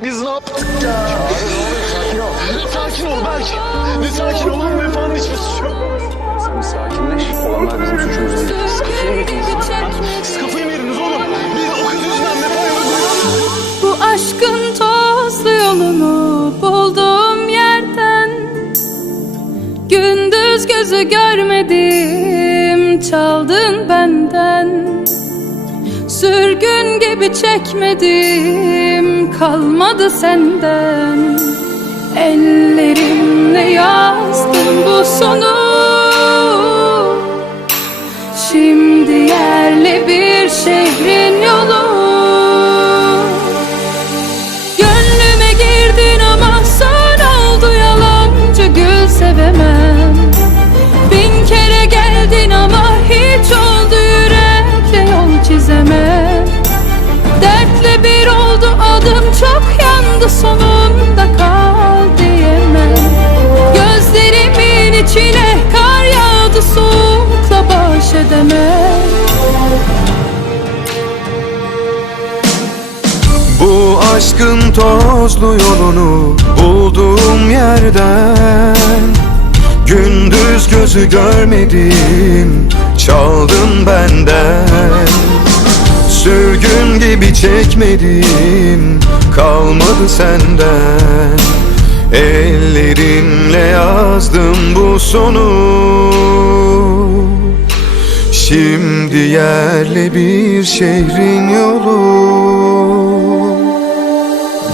Biz ne yaptık ya? Sakin ol Berk. Ne sakin ol oğlum Vefa'nın hiçbir suçu yok. Sen bir sakinleş. Olanlar bizim suçumuz değil. Siz kafayı mı yediniz? Siz kafayı mı yediniz oğlum? Biz o kız yüzünden Vefa'yı öldürdük. Bu aşkın tozlu yolunu bulduğum yerden Gündüz gözü görmedim çaldın benden Sürgün gibi çekmedim kalmadı senden. Ellerimle yazdım bu sonu. Şimdi yerli bir şehrin yolu yağdı soğukla baş edemem Bu aşkın tozlu yolunu bulduğum yerden Gündüz gözü görmedim çaldın benden. Sürgün gibi çekmedim kalmadı senden. Ellerimle yazdım bu sonu Şimdi yerli bir şehrin yolu.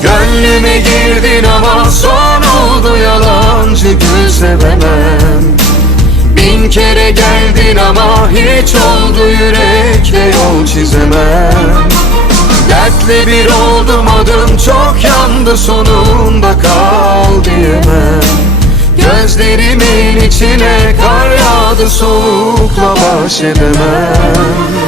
Gönlüme girdin ama son oldu yalancı gül sevemem. Bin kere geldin ama hiç oldu yürekle yol çizemem. Dertle bir oldum adım çok yandı sonunda kal diyemem Gözlerimin içine kar yağdı soğukla baş edemem